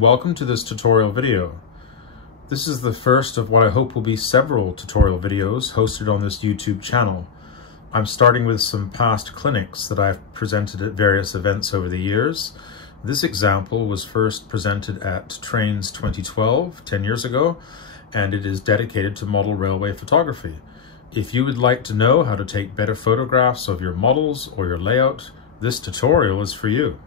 and welcome to this tutorial video. This is the first of what I hope will be several tutorial videos hosted on this YouTube channel. I'm starting with some past clinics that I've presented at various events over the years. This example was first presented at Trains 2012, 10 years ago, and it is dedicated to model railway photography. If you would like to know how to take better photographs of your models or your layout, this tutorial is for you.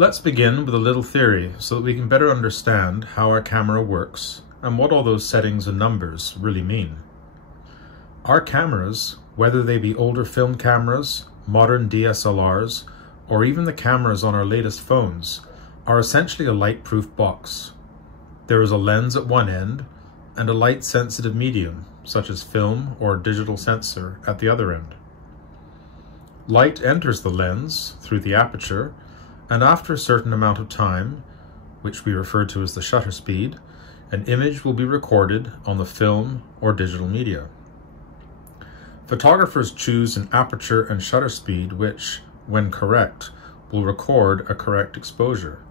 Let's begin with a little theory so that we can better understand how our camera works and what all those settings and numbers really mean. Our cameras, whether they be older film cameras, modern DSLRs, or even the cameras on our latest phones, are essentially a light-proof box. There is a lens at one end and a light-sensitive medium, such as film or digital sensor, at the other end. Light enters the lens through the aperture, and after a certain amount of time, which we refer to as the shutter speed, an image will be recorded on the film or digital media. Photographers choose an aperture and shutter speed which, when correct, will record a correct exposure.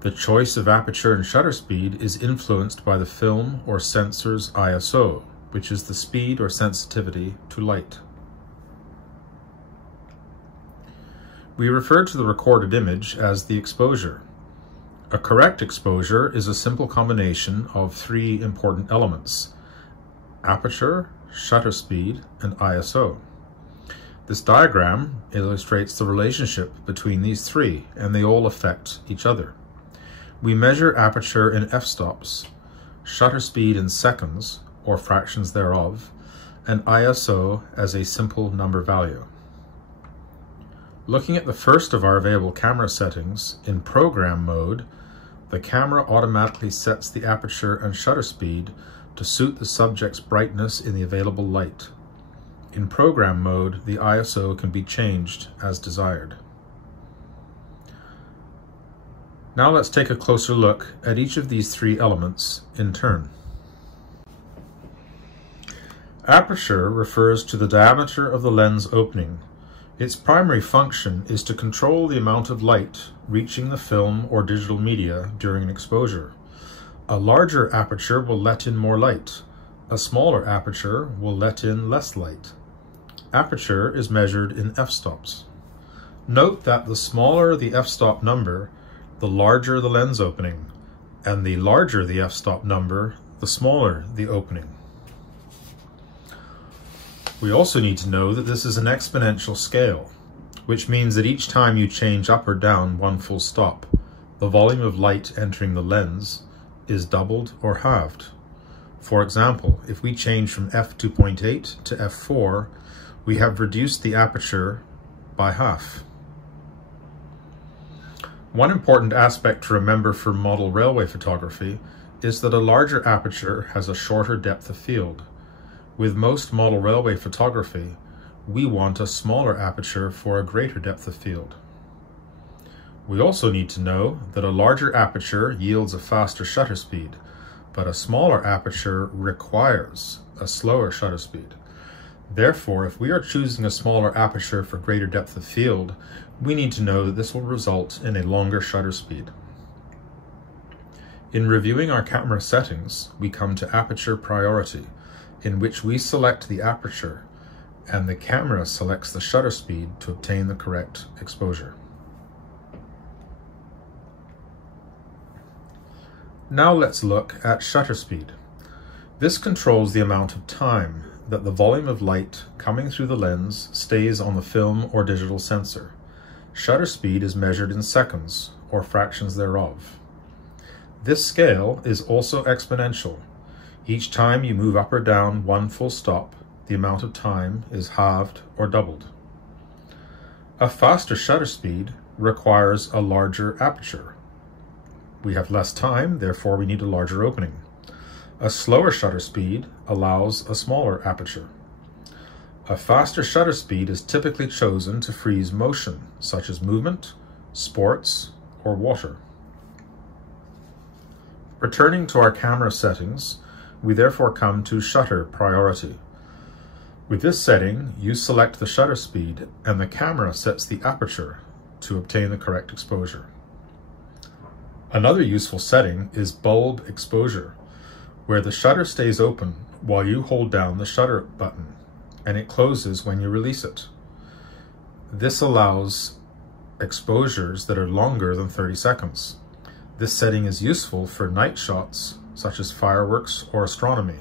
The choice of aperture and shutter speed is influenced by the film or sensor's ISO, which is the speed or sensitivity to light. We refer to the recorded image as the exposure. A correct exposure is a simple combination of three important elements: aperture, shutter speed, and ISO. This diagram illustrates the relationship between these three, and they all affect each other. We measure aperture in f-stops, shutter speed in seconds, or fractions thereof, and ISO as a simple number value. Looking at the first of our available camera settings, in program mode, the camera automatically sets the aperture and shutter speed to suit the subject's brightness in the available light. In program mode, the ISO can be changed as desired. Now let's take a closer look at each of these three elements in turn. Aperture refers to the diameter of the lens opening. Its primary function is to control the amount of light reaching the film or digital media during an exposure. A larger aperture will let in more light. A smaller aperture will let in less light. Aperture is measured in f-stops. Note that the smaller the f-stop number, the larger the lens opening, and the larger the f-stop number, the smaller the opening. We also need to know that this is an exponential scale, which means that each time you change up or down one full stop, the volume of light entering the lens is doubled or halved. For example, if we change from f2.8 to f4, we have reduced the aperture by half. One important aspect to remember for model railway photography is that a larger aperture has a shorter depth of field. With most model railway photography, we want a smaller aperture for a greater depth of field. We also need to know that a larger aperture yields a faster shutter speed, but a smaller aperture requires a slower shutter speed. Therefore, if we are choosing a smaller aperture for greater depth of field, we need to know that this will result in a longer shutter speed. In reviewing our camera settings, we come to aperture priority, in which we select the aperture and the camera selects the shutter speed to obtain the correct exposure. Now let's look at shutter speed. This controls the amount of time that the volume of light coming through the lens stays on the film or digital sensor. Shutter speed is measured in seconds or fractions thereof. This scale is also exponential. Each time you move up or down one full stop, the amount of time is halved or doubled. A faster shutter speed requires a larger aperture. We have less time, therefore we need a larger opening. A slower shutter speed allows a smaller aperture. A faster shutter speed is typically chosen to freeze motion, such as movement, sports, or water. Returning to our camera settings, we therefore come to shutter priority. With this setting, you select the shutter speed and the camera sets the aperture to obtain the correct exposure. Another useful setting is bulb exposure, where the shutter stays open while you hold down the shutter button, and it closes when you release it. This allows exposures that are longer than 30 seconds. This setting is useful for night shots, such as fireworks or astronomy,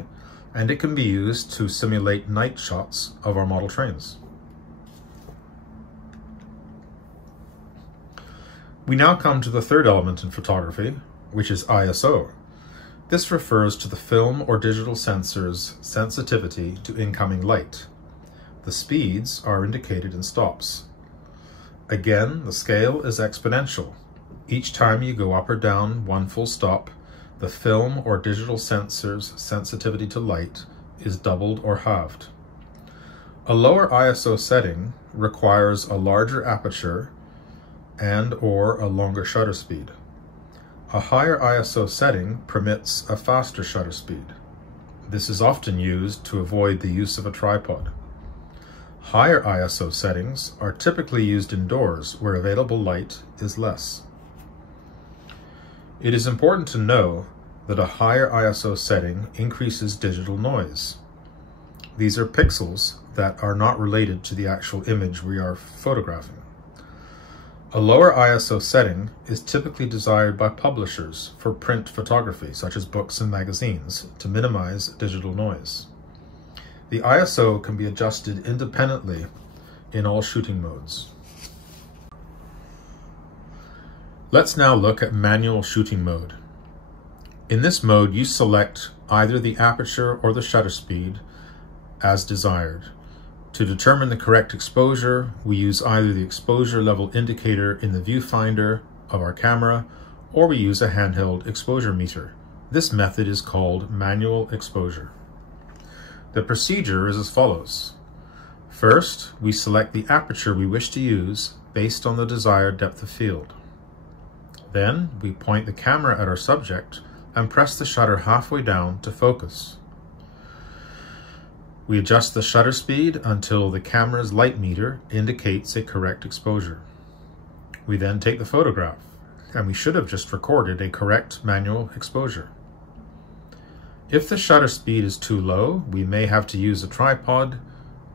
and it can be used to simulate night shots of our model trains. We now come to the third element in photography, which is ISO. This refers to the film or digital sensor's sensitivity to incoming light. The speeds are indicated in stops. Again, the scale is exponential. Each time you go up or down one full stop, the film or digital sensor's sensitivity to light is doubled or halved. A lower ISO setting requires a larger aperture and/or a longer shutter speed. A higher ISO setting permits a faster shutter speed. This is often used to avoid the use of a tripod. Higher ISO settings are typically used indoors where available light is less. It is important to know that a higher ISO setting increases digital noise. These are pixels that are not related to the actual image we are photographing. A lower ISO setting is typically desired by publishers for print photography, such as books and magazines, to minimize digital noise. The ISO can be adjusted independently in all shooting modes. Let's now look at manual shooting mode. In this mode, you select either the aperture or the shutter speed as desired. To determine the correct exposure, we use either the exposure level indicator in the viewfinder of our camera, or we use a handheld exposure meter. This method is called manual exposure. The procedure is as follows. First, we select the aperture we wish to use based on the desired depth of field. Then, we point the camera at our subject and press the shutter halfway down to focus. We adjust the shutter speed until the camera's light meter indicates a correct exposure. We then take the photograph, and we should have just recorded a correct manual exposure. If the shutter speed is too low, we may have to use a tripod,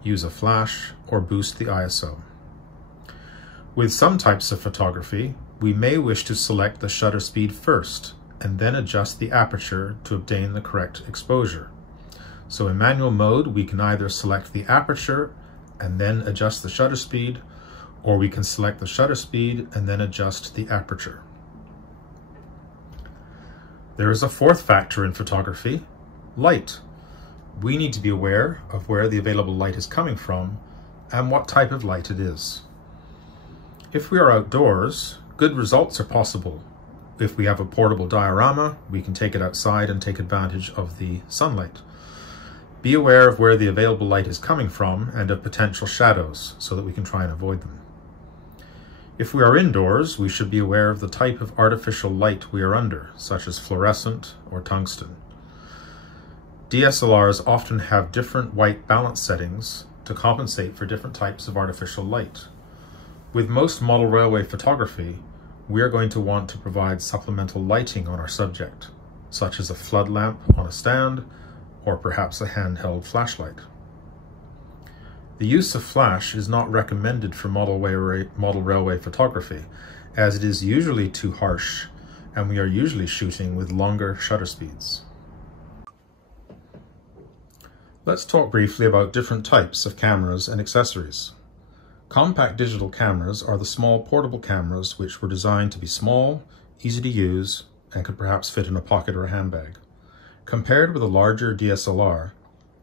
use a flash, or boost the ISO. With some types of photography, we may wish to select the shutter speed first, and then adjust the aperture to obtain the correct exposure. So in manual mode, we can either select the aperture and then adjust the shutter speed, or we can select the shutter speed and then adjust the aperture. There is a fourth factor in photography, light. We need to be aware of where the available light is coming from and what type of light it is. If we are outdoors, good results are possible. If we have a portable diorama, we can take it outside and take advantage of the sunlight. Be aware of where the available light is coming from and of potential shadows so that we can try and avoid them. If we are indoors, we should be aware of the type of artificial light we are under, such as fluorescent or tungsten. DSLRs often have different white balance settings to compensate for different types of artificial light. With most model railway photography, we are going to want to provide supplemental lighting on our subject, such as a flood lamp on a stand, or perhaps a handheld flashlight. The use of flash is not recommended for model railway photography, as it is usually too harsh, and we are usually shooting with longer shutter speeds. Let's talk briefly about different types of cameras and accessories. Compact digital cameras are the small portable cameras which were designed to be small, easy to use, and could perhaps fit in a pocket or a handbag. Compared with a larger DSLR,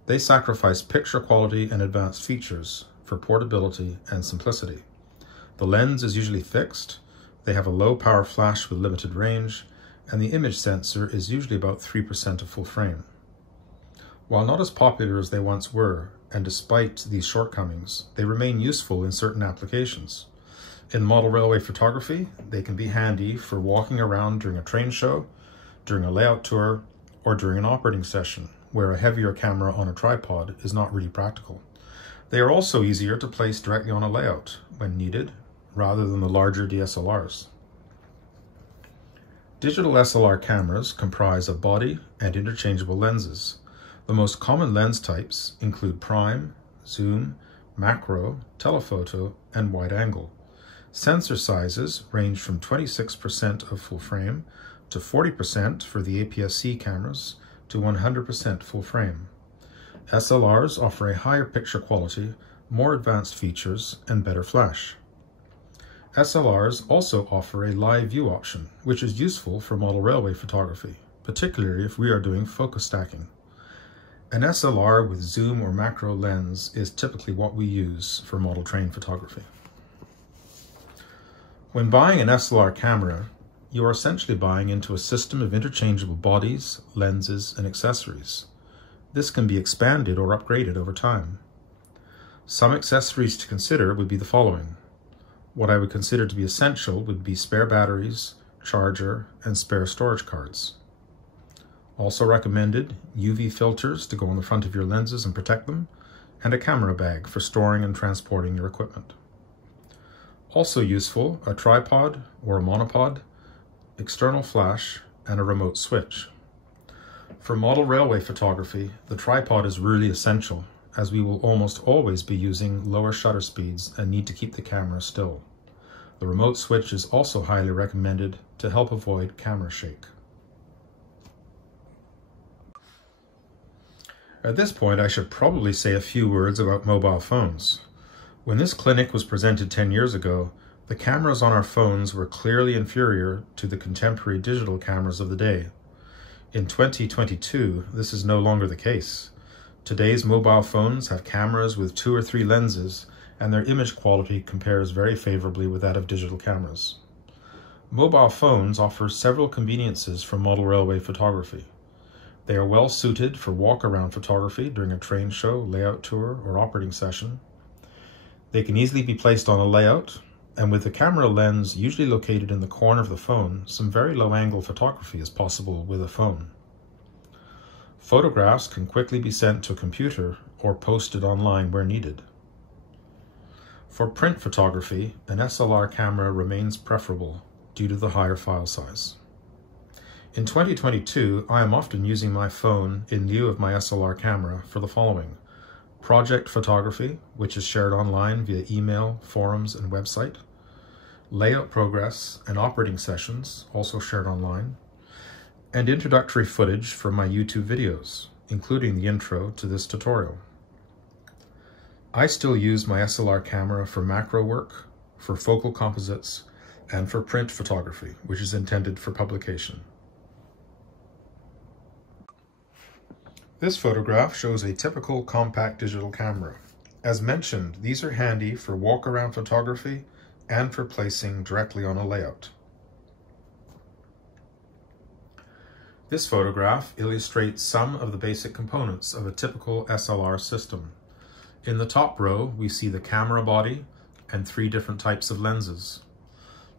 they sacrifice picture quality and advanced features for portability and simplicity. The lens is usually fixed, they have a low power flash with limited range, and the image sensor is usually about 3% of full frame. While not as popular as they once were, and despite these shortcomings, they remain useful in certain applications. In model railway photography, they can be handy for walking around during a train show, during a layout tour, or during an operating session, where a heavier camera on a tripod is not really practical. They are also easier to place directly on a layout when needed, rather than the larger DSLRs. Digital SLR cameras comprise a body and interchangeable lenses. The most common lens types include prime, zoom, macro, telephoto, and wide angle. Sensor sizes range from 26% of full frame to 40% for the APS-C cameras to 100% full frame. SLRs offer a higher picture quality, more advanced features, and better flash. SLRs also offer a live view option, which is useful for model railway photography, particularly if we are doing focus stacking. An SLR with zoom or macro lens is typically what we use for model train photography. When buying an SLR camera, you are essentially buying into a system of interchangeable bodies, lenses, and accessories. This can be expanded or upgraded over time. Some accessories to consider would be the following. What I would consider to be essential would be spare batteries, charger, and spare storage cards. Also recommended, UV filters to go on the front of your lenses and protect them, and a camera bag for storing and transporting your equipment. Also useful, a tripod or a monopod, external flash, and a remote switch. For model railway photography, the tripod is really essential, as we will almost always be using lower shutter speeds and need to keep the camera still. The remote switch is also highly recommended to help avoid camera shake. At this point, I should probably say a few words about mobile phones. When this clinic was presented 10 years ago, the cameras on our phones were clearly inferior to the contemporary digital cameras of the day. In 2022, this is no longer the case. Today's mobile phones have cameras with 2 or 3 lenses, and their image quality compares very favorably with that of digital cameras. Mobile phones offer several conveniences for model railway photography. They are well suited for walk-around photography during a train show, layout tour, or operating session. They can easily be placed on a layout, and with the camera lens usually located in the corner of the phone, some very low-angle photography is possible with a phone. Photographs can quickly be sent to a computer or posted online where needed. For print photography, an SLR camera remains preferable due to the higher file size. In 2022, I am often using my phone in lieu of my SLR camera for the following: project photography, which is shared online via email, forums, and website; layout progress and operating sessions, also shared online; and introductory footage for my YouTube videos, including the intro to this tutorial. I still use my SLR camera for macro work, for focal composites, and for print photography, which is intended for publication. This photograph shows a typical compact digital camera. As mentioned, these are handy for walk-around photography and for placing directly on a layout. This photograph illustrates some of the basic components of a typical SLR system. In the top row, we see the camera body and 3 different types of lenses.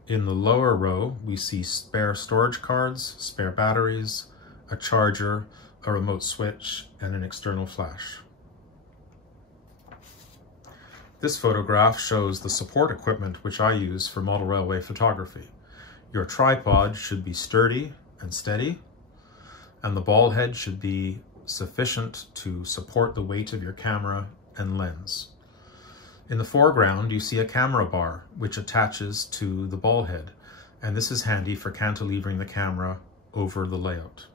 In the lower row, we see spare storage cards, spare batteries, a charger, a remote switch, and an external flash. This photograph shows the support equipment which I use for model railway photography. Your tripod should be sturdy and steady, and the ball head should be sufficient to support the weight of your camera and lens. In the foreground, you see a camera bar which attaches to the ball head, and this is handy for cantilevering the camera over the layout.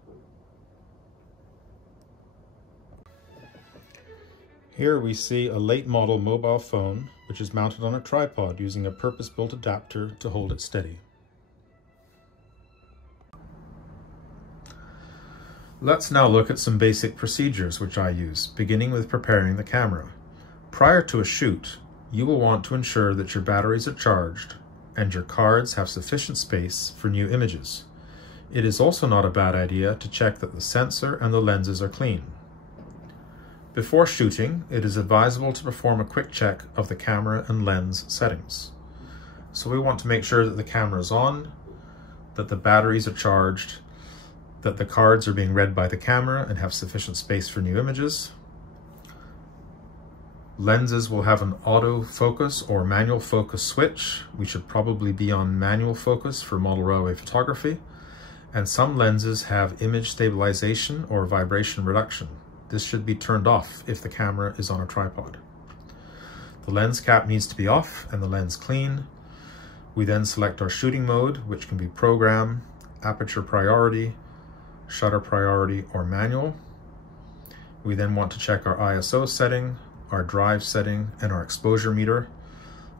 Here we see a late model mobile phone which is mounted on a tripod using a purpose-built adapter to hold it steady. Let's now look at some basic procedures which I use, beginning with preparing the camera. Prior to a shoot, you will want to ensure that your batteries are charged and your cards have sufficient space for new images. It is also not a bad idea to check that the sensor and the lenses are clean. Before shooting, it is advisable to perform a quick check of the camera and lens settings. So we want to make sure that the camera is on, that the batteries are charged, that the cards are being read by the camera and have sufficient space for new images, Lenses will have an auto focus or manual focus switch. We should probably be on manual focus for model railway photography. And some lenses have image stabilization or vibration reduction. This should be turned off if the camera is on a tripod. The lens cap needs to be off and the lens clean. We then select our shooting mode, which can be program, aperture priority, shutter priority, or manual. We then want to check our ISO setting, our drive setting, and our exposure meter.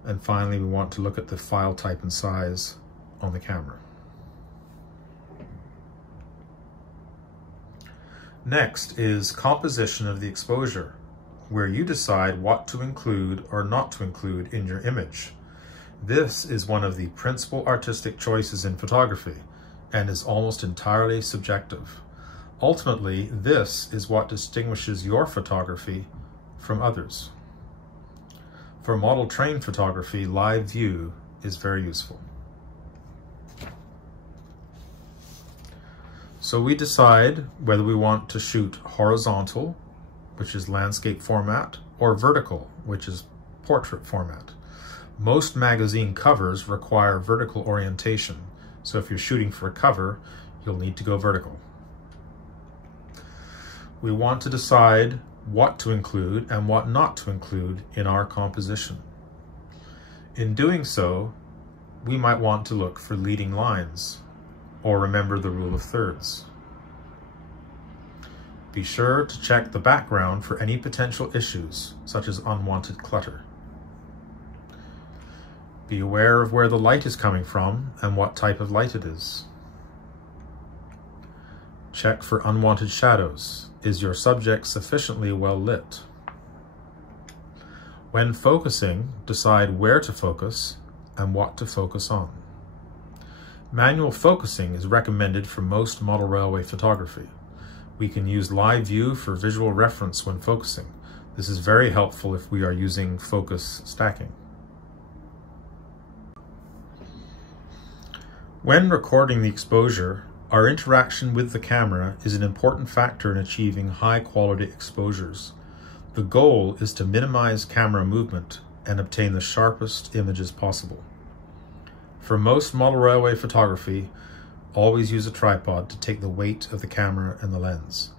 And finally, we want to look at the file type and size on the camera. Next is composition of the exposure, where you decide what to include or not to include in your image. This is one of the principal artistic choices in photography and is almost entirely subjective. Ultimately, this is what distinguishes your photography from others. For model train photography, live view is very useful. So we decide whether we want to shoot horizontal, which is landscape format, or vertical, which is portrait format. Most magazine covers require vertical orientation, so if you're shooting for a cover, you'll need to go vertical. We want to decide what to include and what not to include in our composition. In doing so, we might want to look for leading lines, or remember the rule of thirds. Be sure to check the background for any potential issues, such as unwanted clutter. Be aware of where the light is coming from and what type of light it is. Check for unwanted shadows. Is your subject sufficiently well lit? When focusing, decide where to focus and what to focus on. Manual focusing is recommended for most model railway photography. We can use live view for visual reference when focusing. This is very helpful if we are using focus stacking. When recording the exposure, our interaction with the camera is an important factor in achieving high-quality exposures. The goal is to minimize camera movement and obtain the sharpest images possible. For most model railway photography, always use a tripod to take the weight of the camera and the lens.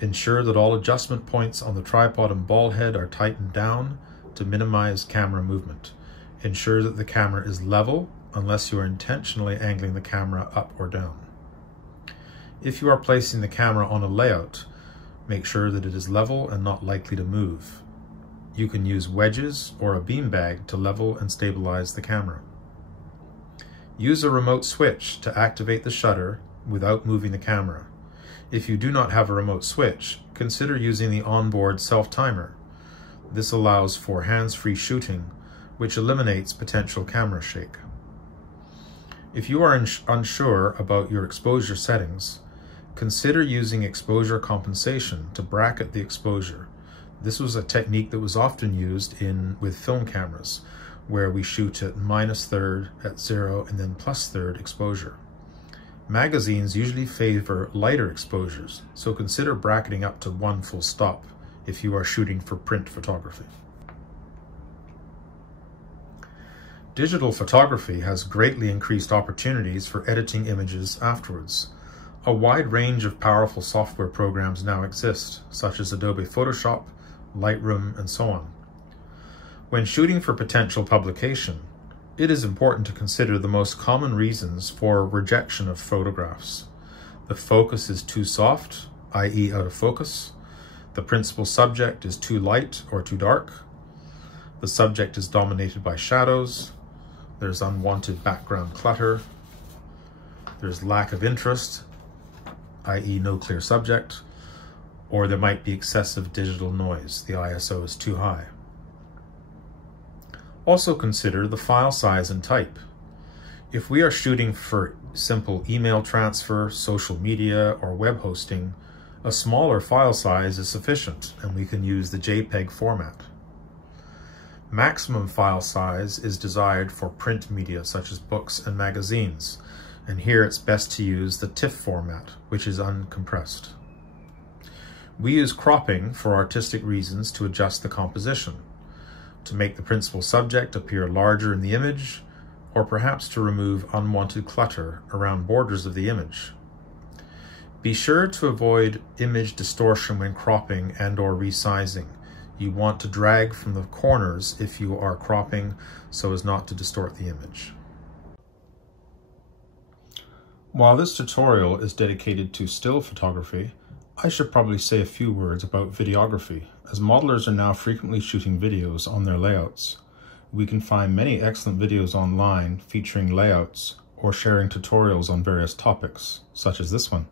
Ensure that all adjustment points on the tripod and ball head are tightened down to minimize camera movement. Ensure that the camera is level unless you are intentionally angling the camera up or down. If you are placing the camera on a layout, make sure that it is level and not likely to move. You can use wedges or a beanbag to level and stabilize the camera. Use a remote switch to activate the shutter without moving the camera. If you do not have a remote switch, consider using the onboard self-timer. This allows for hands-free shooting, which eliminates potential camera shake. If you are unsure about your exposure settings, consider using exposure compensation to bracket the exposure. This was a technique that was often used with film cameras, where we shoot at -third, at 0, and then +3rd exposure. Magazines usually favor lighter exposures, so consider bracketing up to 1 full stop if you are shooting for print photography. Digital photography has greatly increased opportunities for editing images afterwards. A wide range of powerful software programs now exist, such as Adobe Photoshop, Lightroom, and so on. When shooting for potential publication, it is important to consider the most common reasons for rejection of photographs. The focus is too soft, i.e. out of focus. The principal subject is too light or too dark. The subject is dominated by shadows. There's unwanted background clutter. There's lack of interest, i.e. no clear subject. Or there might be excessive digital noise. The ISO is too high. Also consider the file size and type. If we are shooting for simple email transfer, social media, or web hosting, a smaller file size is sufficient, and we can use the JPEG format. Maximum file size is desired for print media such as books and magazines, and here it's best to use the TIFF format, which is uncompressed. We use cropping for artistic reasons to adjust the composition. to make the principal subject appear larger in the image, or perhaps to remove unwanted clutter around borders of the image. Be sure to avoid image distortion when cropping and/or resizing. You want to drag from the corners if you are cropping so as not to distort the image. While this tutorial is dedicated to still photography, I should probably say a few words about videography, as modelers are now frequently shooting videos on their layouts. We can find many excellent videos online featuring layouts or sharing tutorials on various topics, such as this one.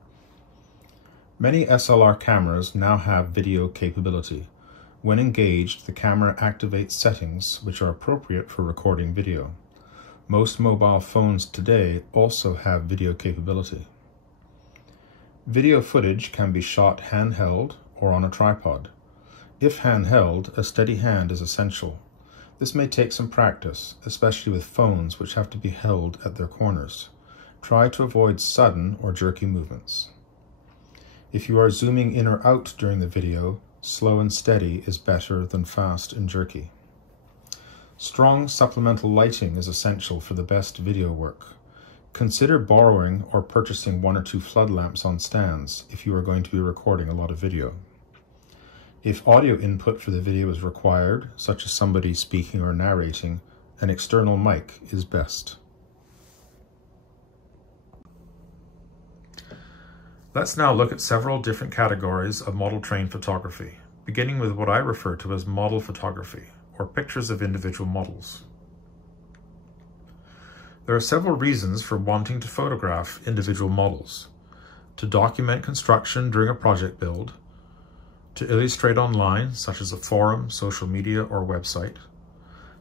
Many SLR cameras now have video capability. When engaged, the camera activates settings which are appropriate for recording video. Most mobile phones today also have video capability. Video footage can be shot handheld or on a tripod. If handheld, a steady hand is essential. This may take some practice, especially with phones which have to be held at their corners. Try to avoid sudden or jerky movements. If you are zooming in or out during the video, slow and steady is better than fast and jerky. Strong supplemental lighting is essential for the best video work. Consider borrowing or purchasing 1 or 2 flood lamps on stands if you are going to be recording a lot of video. If audio input for the video is required, such as somebody speaking or narrating, an external mic is best. Let's now look at several different categories of model train photography, beginning with what I refer to as model photography, or pictures of individual models. There are several reasons for wanting to photograph individual models: to document construction during a project build, to illustrate online, such as a forum, social media, or website,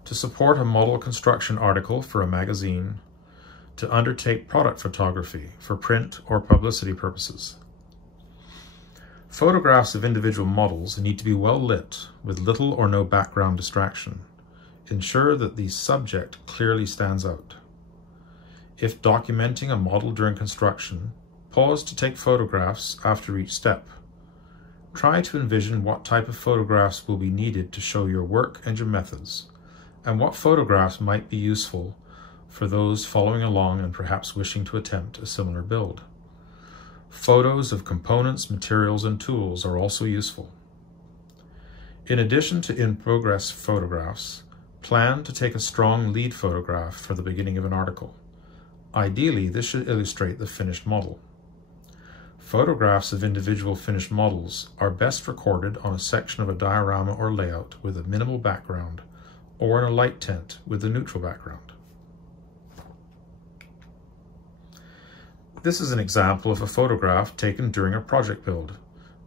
to support a model construction article for a magazine, to undertake product photography for print or publicity purposes. Photographs of individual models need to be well lit with little or no background distraction. Ensure that the subject clearly stands out. If documenting a model during construction, pause to take photographs after each step. Try to envision what type of photographs will be needed to show your work and your methods, and what photographs might be useful for those following along and perhaps wishing to attempt a similar build. Photos of components, materials, and tools are also useful. In addition to in-progress photographs, plan to take a strong lead photograph for the beginning of an article. Ideally, this should illustrate the finished model. Photographs of individual finished models are best recorded on a section of a diorama or layout with a minimal background, or in a light tent with a neutral background. This is an example of a photograph taken during a project build.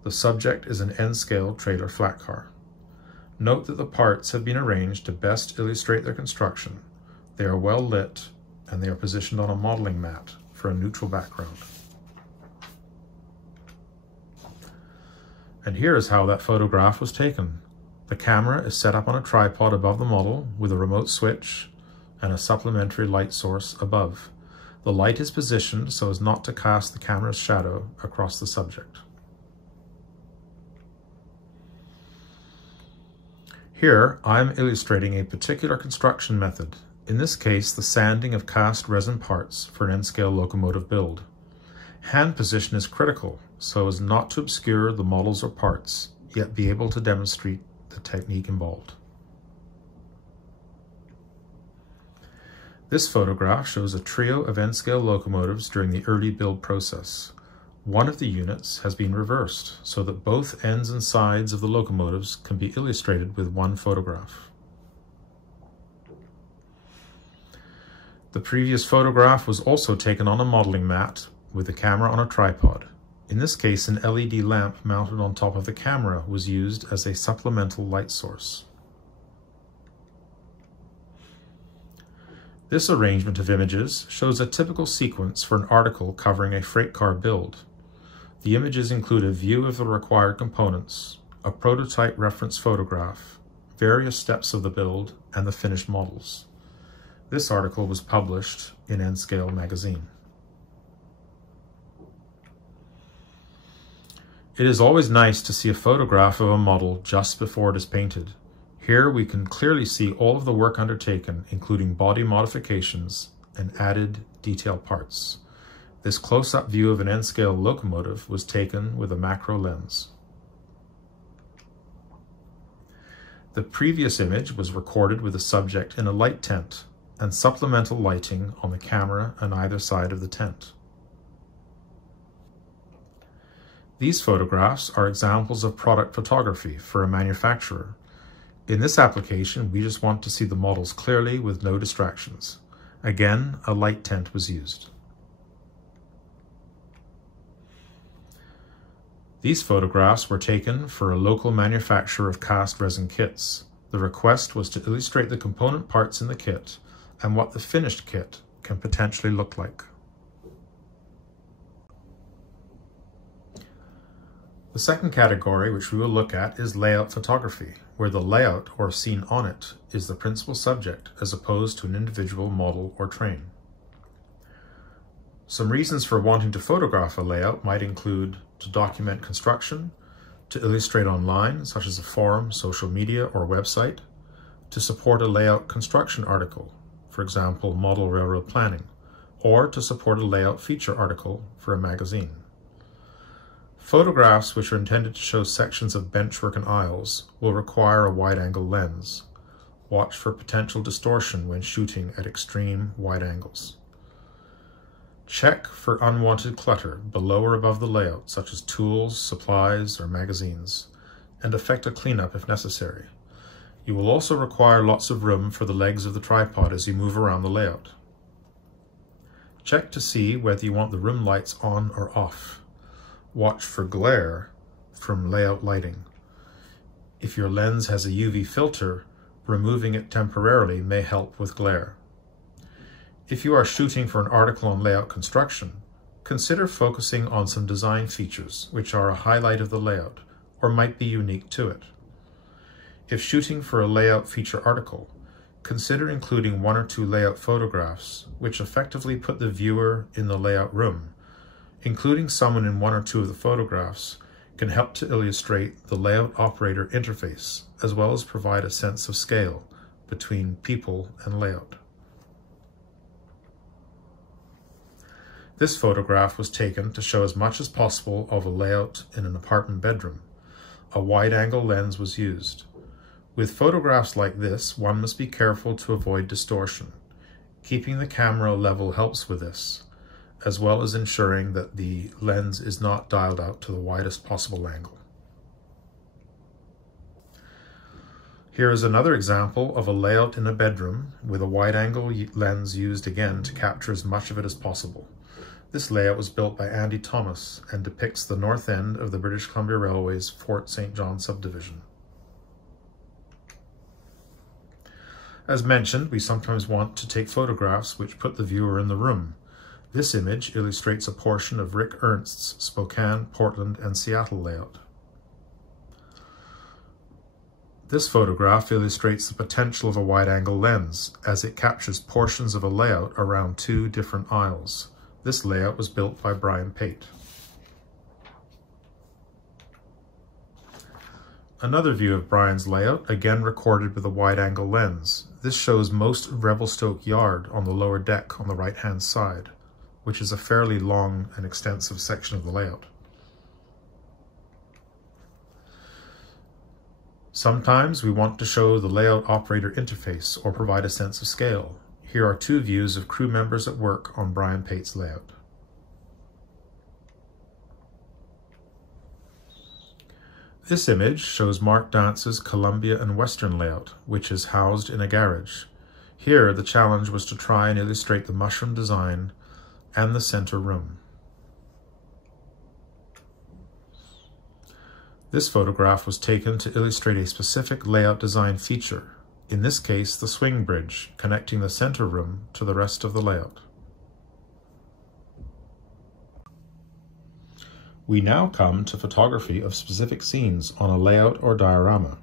The subject is an N-scale trailer flat car. Note that the parts have been arranged to best illustrate their construction. They are well lit, and they are positioned on a modeling mat for a neutral background. And here is how that photograph was taken. The camera is set up on a tripod above the model with a remote switch and a supplementary light source above. The light is positioned so as not to cast the camera's shadow across the subject. Here, I'm illustrating a particular construction method, in this case the sanding of cast resin parts for an N-scale locomotive build. Hand position is critical so as not to obscure the models or parts, yet be able to demonstrate the technique involved. This photograph shows a trio of N-scale locomotives during the early build process. One of the units has been reversed so that both ends and sides of the locomotives can be illustrated with one photograph. The previous photograph was also taken on a modeling mat with the camera on a tripod. In this case, an LED lamp mounted on top of the camera was used as a supplemental light source. This arrangement of images shows a typical sequence for an article covering a freight car build. The images include a view of the required components, a prototype reference photograph, various steps of the build, and the finished models. This article was published in N-Scale magazine. It is always nice to see a photograph of a model just before it is painted. Here we can clearly see all of the work undertaken, including body modifications and added detail parts. This close-up view of an N-scale locomotive was taken with a macro lens. The previous image was recorded with the subject in a light tent and supplemental lighting on the camera on either side of the tent. These photographs are examples of product photography for a manufacturer. In this application, we just want to see the models clearly with no distractions. Again, a light tent was used. These photographs were taken for a local manufacturer of cast resin kits. The request was to illustrate the component parts in the kit and what the finished kit can potentially look like. The second category which we will look at is layout photography, where the layout or scene on it is the principal subject as opposed to an individual model or train. Some reasons for wanting to photograph a layout might include to document construction, to illustrate online, such as a forum, social media, or website, to support a layout construction article, for example, model railroad planning, or to support a layout feature article for a magazine. Photographs which are intended to show sections of benchwork and aisles will require a wide-angle lens. Watch for potential distortion when shooting at extreme wide angles. Check for unwanted clutter below or above the layout, such as tools, supplies, or magazines, and effect a cleanup if necessary. You will also require lots of room for the legs of the tripod as you move around the layout. Check to see whether you want the room lights on or off. Watch for glare from layout lighting. If your lens has a UV filter, removing it temporarily may help with glare. If you are shooting for an article on layout construction, consider focusing on some design features which are a highlight of the layout or might be unique to it. If shooting for a layout feature article, consider including 1 or 2 layout photographs which effectively put the viewer in the layout room. Including someone in 1 or 2 of the photographs can help to illustrate the layout operator interface, as well as provide a sense of scale between people and layout. This photograph was taken to show as much as possible of a layout in an apartment bedroom. A wide-angle lens was used. With photographs like this, one must be careful to avoid distortion. Keeping the camera level helps with this, as well as ensuring that the lens is not dialed out to the widest possible angle. Here is another example of a layout in a bedroom with a wide-angle lens used again to capture as much of it as possible. This layout was built by Andy Thomas and depicts the north end of the British Columbia Railway's Fort St. John subdivision. As mentioned, we sometimes want to take photographs which put the viewer in the room. This image illustrates a portion of Rick Ernst's Spokane, Portland, and Seattle layout. This photograph illustrates the potential of a wide-angle lens as it captures portions of a layout around 2 different aisles. This layout was built by Brian Pate. Another view of Brian's layout, again recorded with a wide-angle lens. This shows most of Revelstoke Yard on the lower deck on the right-hand side, which is a fairly long and extensive section of the layout. Sometimes we want to show the layout operator interface or provide a sense of scale. Here are 2 views of crew members at work on Brian Pate's layout. This image shows Mark Dance's Columbia and Western layout, which is housed in a garage. Here, the challenge was to try and illustrate the mushroom design and the center room. This photograph was taken to illustrate a specific layout design feature, in this case the swing bridge connecting the center room to the rest of the layout. We now come to photography of specific scenes on a layout or diorama.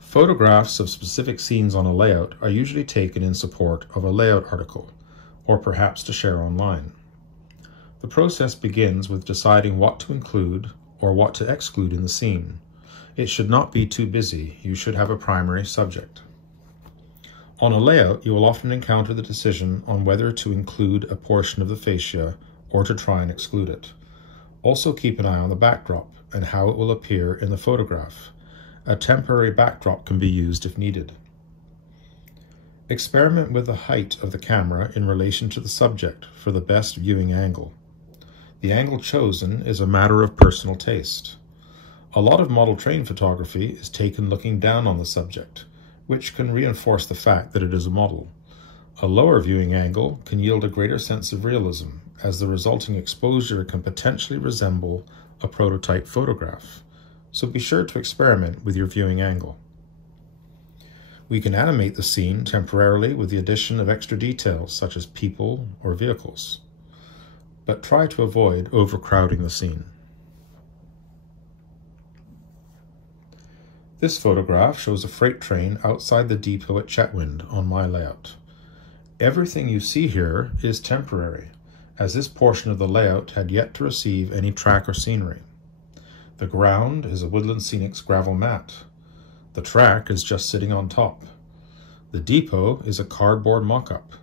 Photographs of specific scenes on a layout are usually taken in support of a layout article, or perhaps to share online. The process begins with deciding what to include or what to exclude in the scene. It should not be too busy. You should have a primary subject. On a layout, you will often encounter the decision on whether to include a portion of the fascia or to try and exclude it. Also keep an eye on the backdrop and how it will appear in the photograph. A temporary backdrop can be used if needed. Experiment with the height of the camera in relation to the subject for the best viewing angle. The angle chosen is a matter of personal taste. A lot of model train photography is taken looking down on the subject, which can reinforce the fact that it is a model. A lower viewing angle can yield a greater sense of realism, as the resulting exposure can potentially resemble a prototype photograph. So be sure to experiment with your viewing angle. We can animate the scene temporarily with the addition of extra details such as people or vehicles, but try to avoid overcrowding the scene. This photograph shows a freight train outside the depot at Chetwynd on my layout. Everything you see here is temporary, as this portion of the layout had yet to receive any track or scenery. The ground is a Woodland Scenics gravel mat. The track is just sitting on top. The depot is a cardboard mock-up,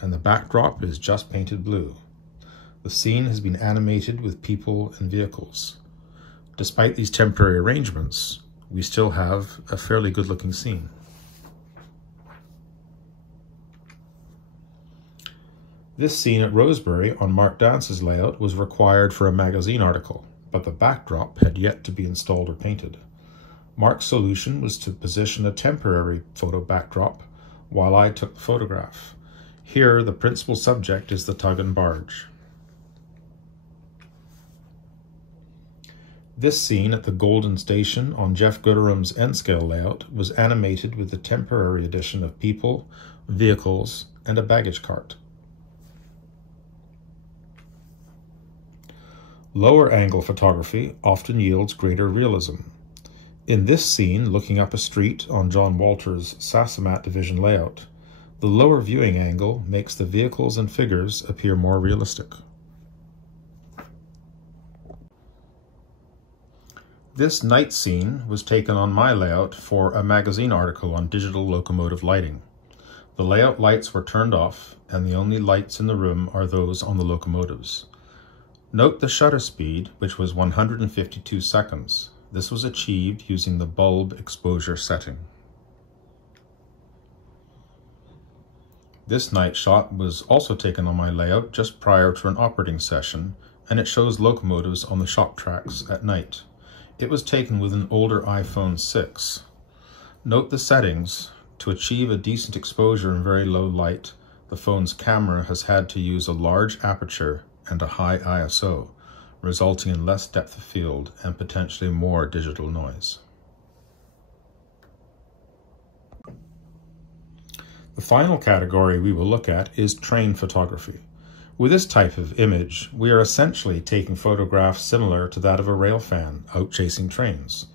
and the backdrop is just painted blue. The scene has been animated with people and vehicles. Despite these temporary arrangements, we still have a fairly good-looking scene. This scene at Rosebery on Mark Dance's layout was required for a magazine article, but the backdrop had yet to be installed or painted. Mark's solution was to position a temporary photo backdrop while I took the photograph. Here, the principal subject is the tug and barge. This scene at the Golden Station on Jeff Gooderham's N-scale layout was animated with the temporary addition of people, vehicles, and a baggage cart. Lower angle photography often yields greater realism. In this scene, looking up a street on John Walter's Sassamat Division layout, the lower viewing angle makes the vehicles and figures appear more realistic. This night scene was taken on my layout for a magazine article on digital locomotive lighting. The layout lights were turned off, and the only lights in the room are those on the locomotives. Note the shutter speed, which was 152 seconds. This was achieved using the bulb exposure setting. This night shot was also taken on my layout just prior to an operating session, and it shows locomotives on the shop tracks at night. It was taken with an older iPhone 6. Note the settings. To achieve a decent exposure in very low light, the phone's camera has had to use a large aperture and a high ISO, resulting in less depth of field and potentially more digital noise. The final category we will look at is train photography. With this type of image, we are essentially taking photographs similar to that of a rail fan out chasing trains.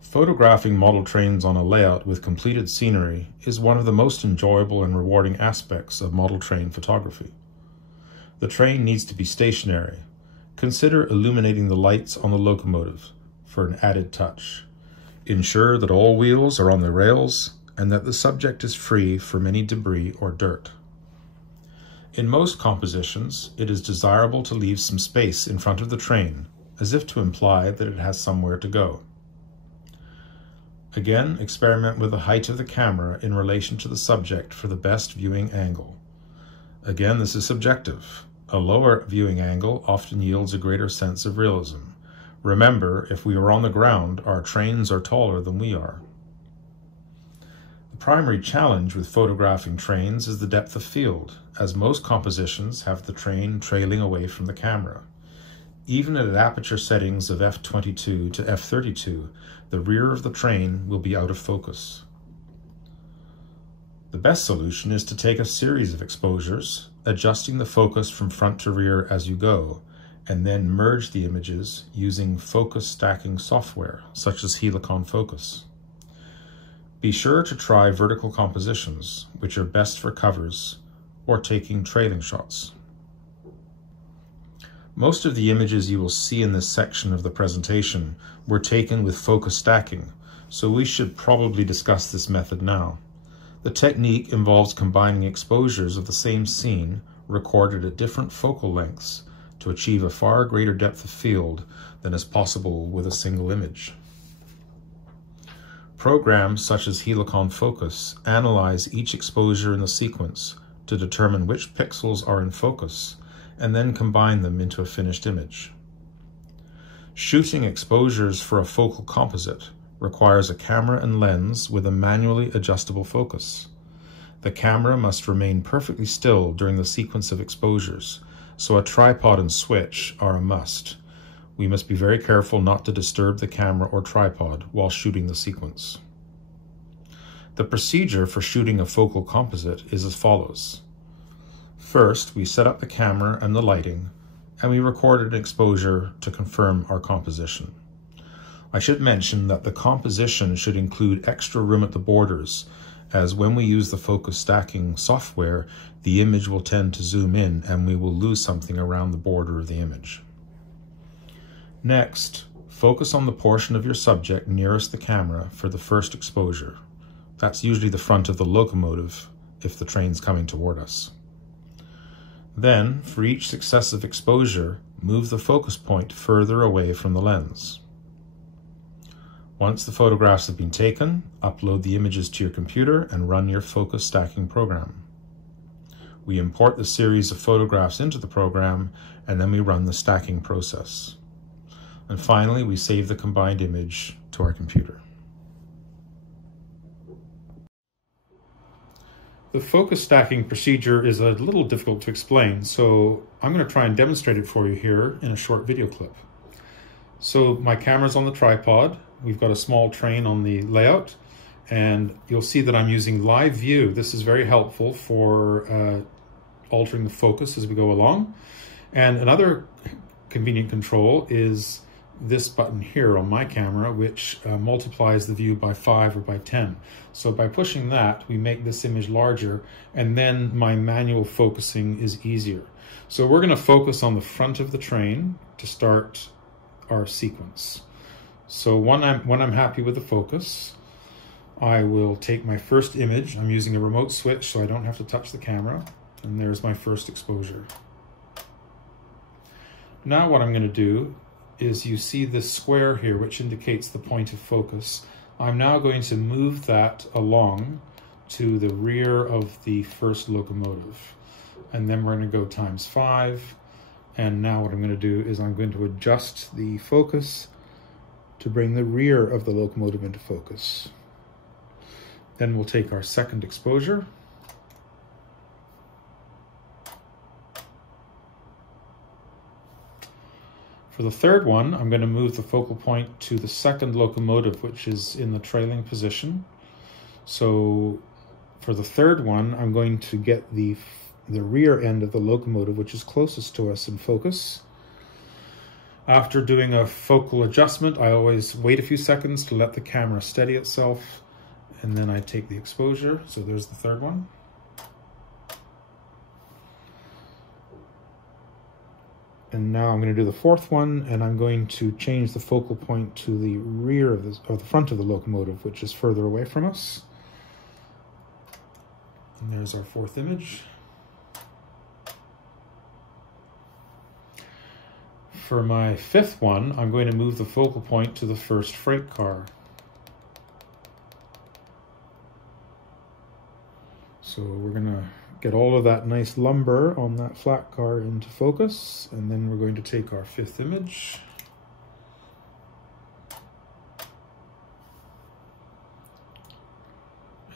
Photographing model trains on a layout with completed scenery is one of the most enjoyable and rewarding aspects of model train photography. The train needs to be stationary. Consider illuminating the lights on the locomotive for an added touch. Ensure that all wheels are on the rails and that the subject is free from any debris or dirt. In most compositions, it is desirable to leave some space in front of the train, as if to imply that it has somewhere to go. Again, experiment with the height of the camera in relation to the subject for the best viewing angle. Again, this is subjective. A lower viewing angle often yields a greater sense of realism. Remember, if we are on the ground, our trains are taller than we are. The primary challenge with photographing trains is the depth of field, as most compositions have the train trailing away from the camera. Even at aperture settings of f/22 to f/32, the rear of the train will be out of focus. The best solution is to take a series of exposures, adjusting the focus from front to rear as you go, and then merge the images using focus stacking software, such as Helicon Focus. Be sure to try vertical compositions, which are best for covers or taking trailing shots. Most of the images you will see in this section of the presentation were taken with focus stacking, so we should probably discuss this method now. The technique involves combining exposures of the same scene recorded at different focal lengths to achieve a far greater depth of field than is possible with a single image. Programs such as Helicon Focus analyze each exposure in the sequence to determine which pixels are in focus and then combine them into a finished image. Shooting exposures for a focal composite requires a camera and lens with a manually adjustable focus. The camera must remain perfectly still during the sequence of exposures, so a tripod and switch are a must. We must be very careful not to disturb the camera or tripod while shooting the sequence. The procedure for shooting a focal composite is as follows. First, we set up the camera and the lighting, and we record an exposure to confirm our composition. I should mention that the composition should include extra room at the borders, as when we use the focus stacking software, the image will tend to zoom in and we will lose something around the border of the image. Next, focus on the portion of your subject nearest the camera for the first exposure. That's usually the front of the locomotive if the train's coming toward us. Then, for each successive exposure, move the focus point further away from the lens. Once the photographs have been taken, upload the images to your computer and run your focus stacking program. We import the series of photographs into the program, and then we run the stacking process. And finally, we save the combined image to our computer. The focus stacking procedure is a little difficult to explain, so I'm going to try and demonstrate it for you here in a short video clip. So my camera's on the tripod, we've got a small train on the layout, and you'll see that I'm using live view. This is very helpful for altering the focus as we go along. And another convenient control is this button here on my camera, which multiplies the view by 5 or by 10. So by pushing that, we make this image larger, and then my manual focusing is easier. So we're going to focus on the front of the train to start our sequence. So when I'm happy with the focus, I will take my first image. I'm using a remote switch so I don't have to touch the camera, and there's my first exposure. Now what I'm going to do is, you see this square here which indicates the point of focus. I'm now going to move that along to the rear of the first locomotive, and then we're going to go ×5, and now what I'm going to do is I'm going to adjust the focus to bring the rear of the locomotive into focus. Then we'll take our second exposure. For the third one, I'm going to move the focal point to the second locomotive, which is in the trailing position. So for the third one, I'm going to get the rear end of the locomotive, which is closest to us, in focus. After doing a focal adjustment, I always wait a few seconds to let the camera steady itself, and then I take the exposure. So there's the third one. And now I'm going to do the fourth one, and I'm going to change the focal point to the rear of this, or the front of the locomotive, which is further away from us. And there's our fourth image. For my fifth one, I'm going to move the focal point to the first freight car. So we're going to get all of that nice lumber on that flat car into focus, and then we're going to take our fifth image.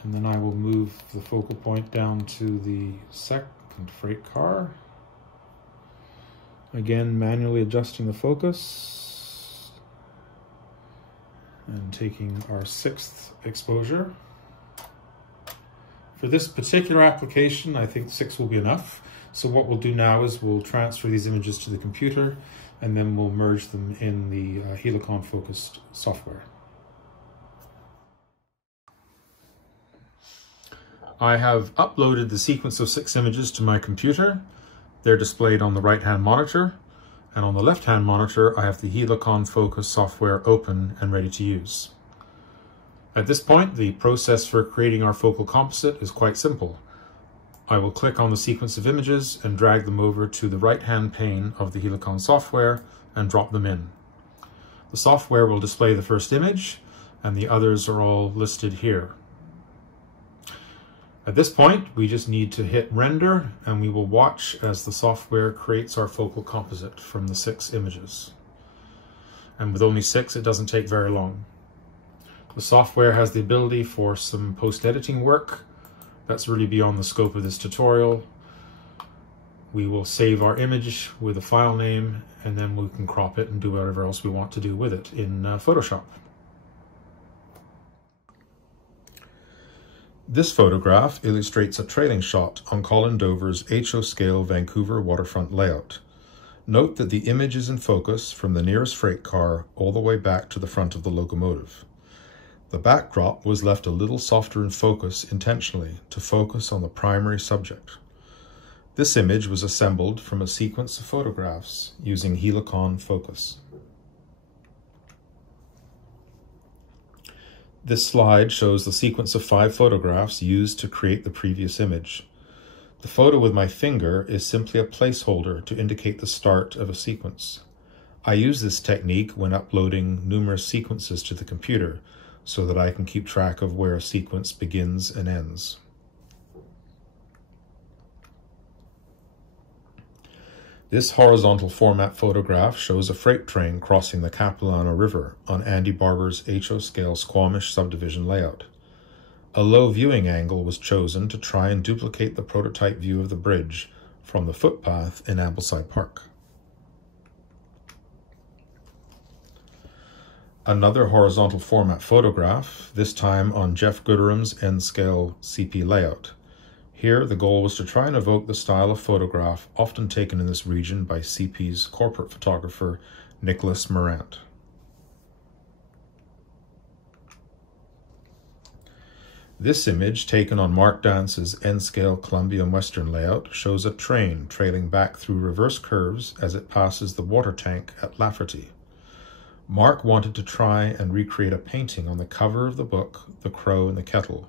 And then I will move the focal point down to the second freight car. Again, manually adjusting the focus and taking our sixth exposure. For this particular application, I think 6 will be enough. So what we'll do now is we'll transfer these images to the computer, and then we'll merge them in the Helicon focused software. I have uploaded the sequence of 6 images to my computer. They're displayed on the right-hand monitor, And on the left-hand monitor, I have the Helicon Focus software open and ready to use. At this point, the process for creating our focal composite is quite simple. I will click on the sequence of images and drag them over to the right-hand pane of the Helicon software and drop them in. The software will display the first image, and the others are all listed here. At this point, we just need to hit render, and we will watch as the software creates our focal composite from the 6 images. And with only 6, it doesn't take very long. The software has the ability for some post-editing work. That's really beyond the scope of this tutorial. We will save our image with a file name, and then we can crop it and do whatever else we want to do with it in Photoshop. This photograph illustrates a trailing shot on Colin Dover's HO scale Vancouver waterfront layout. Note that the image is in focus from the nearest freight car all the way back to the front of the locomotive. The backdrop was left a little softer in focus intentionally to focus on the primary subject. This image was assembled from a sequence of photographs using Helicon Focus. This slide shows the sequence of 5 photographs used to create the previous image. The photo with my finger is simply a placeholder to indicate the start of a sequence. I use this technique when uploading numerous sequences to the computer so that I can keep track of where a sequence begins and ends. This horizontal format photograph shows a freight train crossing the Capilano River on Andy Barber's HO scale Squamish subdivision layout. A low viewing angle was chosen to try and duplicate the prototype view of the bridge from the footpath in Ambleside Park. Another horizontal format photograph, this time on Jeff Gooderham's N-scale CP layout. Here, the goal was to try and evoke the style of photograph often taken in this region by CP's corporate photographer, Nicholas Morant. This image, taken on Mark Dance's N-scale Columbia Western layout, shows a train trailing back through reverse curves as it passes the water tank at Lafferty. Mark wanted to try and recreate a painting on the cover of the book, The Crow and the Kettle.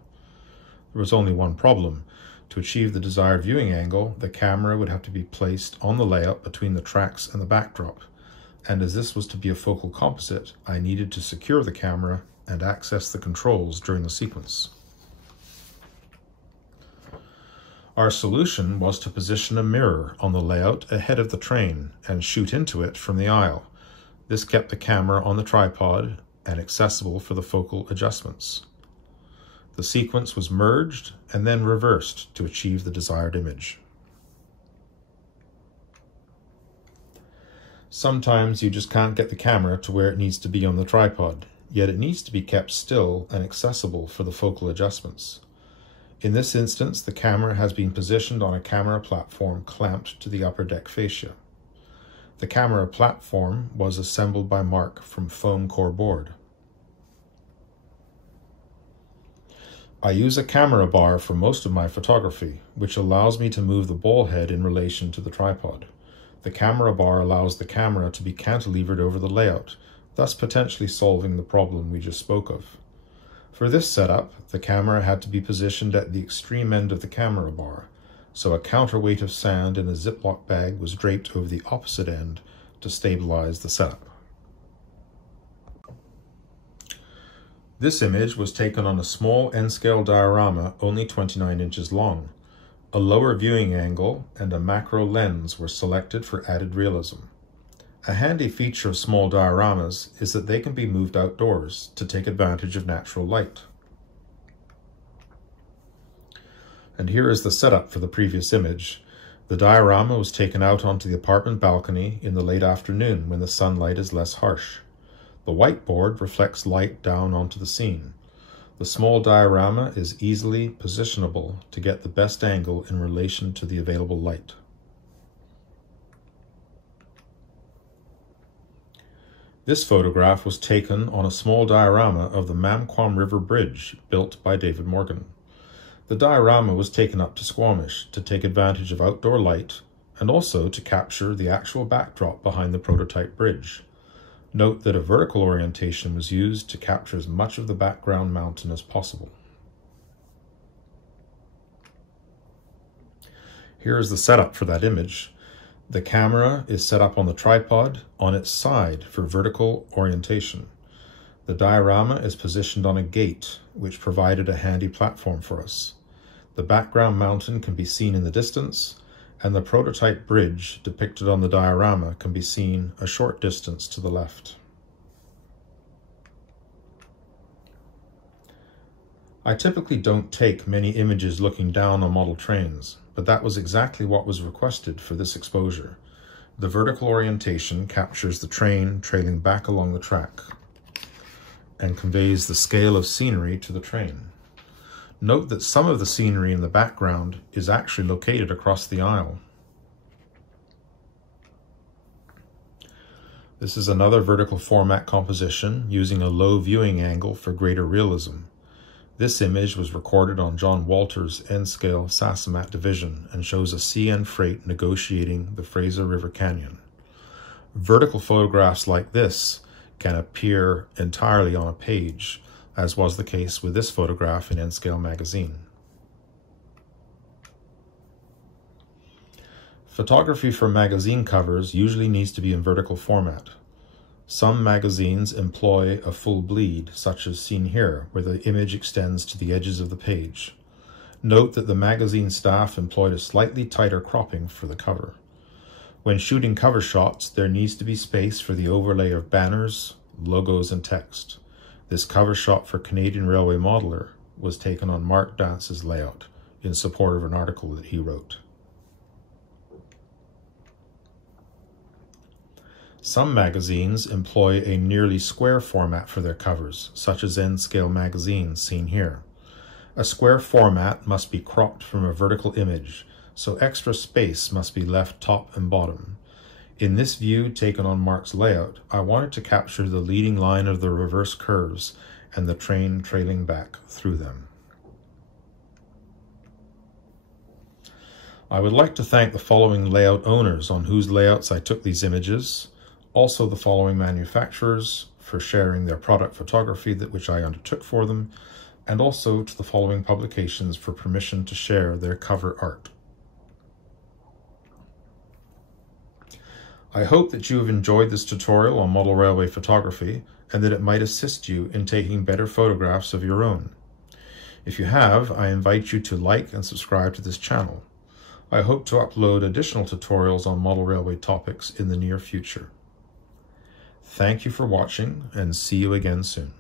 There was only one problem. To achieve the desired viewing angle, the camera would have to be placed on the layout between the tracks and the backdrop. And as this was to be a focal composite, I needed to secure the camera and access the controls during the sequence. Our solution was to position a mirror on the layout ahead of the train and shoot into it from the aisle. This kept the camera on the tripod and accessible for the focal adjustments. The sequence was merged and then reversed to achieve the desired image. Sometimes you just can't get the camera to where it needs to be on the tripod, yet it needs to be kept still and accessible for the focal adjustments. In this instance, the camera has been positioned on a camera platform clamped to the upper deck fascia. The camera platform was assembled by Mark from foam core board. I use a camera bar for most of my photography, which allows me to move the ball head in relation to the tripod. The camera bar allows the camera to be cantilevered over the layout, thus potentially solving the problem we just spoke of. For this setup, the camera had to be positioned at the extreme end of the camera bar, so a counterweight of sand in a Ziploc bag was draped over the opposite end to stabilize the setup. This image was taken on a small N-scale diorama only 29 inches long. A lower viewing angle and a macro lens were selected for added realism. A handy feature of small dioramas is that they can be moved outdoors to take advantage of natural light. And here is the setup for the previous image. The diorama was taken out onto the apartment balcony in the late afternoon when the sunlight is less harsh. The whiteboard reflects light down onto the scene. The small diorama is easily positionable to get the best angle in relation to the available light. This photograph was taken on a small diorama of the Mamquam River Bridge built by David Morgan. The diorama was taken up to Squamish to take advantage of outdoor light and also to capture the actual backdrop behind the prototype bridge. Note that a vertical orientation was used to capture as much of the background mountain as possible. Here is the setup for that image. The camera is set up on the tripod on its side for vertical orientation. The diorama is positioned on a gate, which provided a handy platform for us. The background mountain can be seen in the distance, and the prototype bridge depicted on the diorama can be seen a short distance to the left. I typically don't take many images looking down on model trains, but that was exactly what was requested for this exposure. The vertical orientation captures the train trailing back along the track and conveys the scale of scenery to the train. Note that some of the scenery in the background is actually located across the aisle. This is another vertical format composition using a low viewing angle for greater realism. This image was recorded on John Walter's N-scale Sassamat division and shows a CN freight negotiating the Fraser River Canyon. Vertical photographs like this can appear entirely on a page, as was the case with this photograph in N-scale magazine. Photography for magazine covers usually needs to be in vertical format. Some magazines employ a full bleed, such as seen here, where the image extends to the edges of the page. Note that the magazine staff employed a slightly tighter cropping for the cover. When shooting cover shots, there needs to be space for the overlay of banners, logos, and text. This cover shot for Canadian Railway Modeler was taken on Mark Dance's layout in support of an article that he wrote. Some magazines employ a nearly square format for their covers, such as N-scale magazines seen here. A square format must be cropped from a vertical image, so extra space must be left top and bottom. In this view taken on Mark's layout, I wanted to capture the leading line of the reverse curves and the train trailing back through them. I would like to thank the following layout owners on whose layouts I took these images, also the following manufacturers for sharing their product photography which I undertook for them, and also to the following publications for permission to share their cover art. I hope that you have enjoyed this tutorial on model railway photography and that it might assist you in taking better photographs of your own. If you have, I invite you to like and subscribe to this channel. I hope to upload additional tutorials on model railway topics in the near future. Thank you for watching, and see you again soon.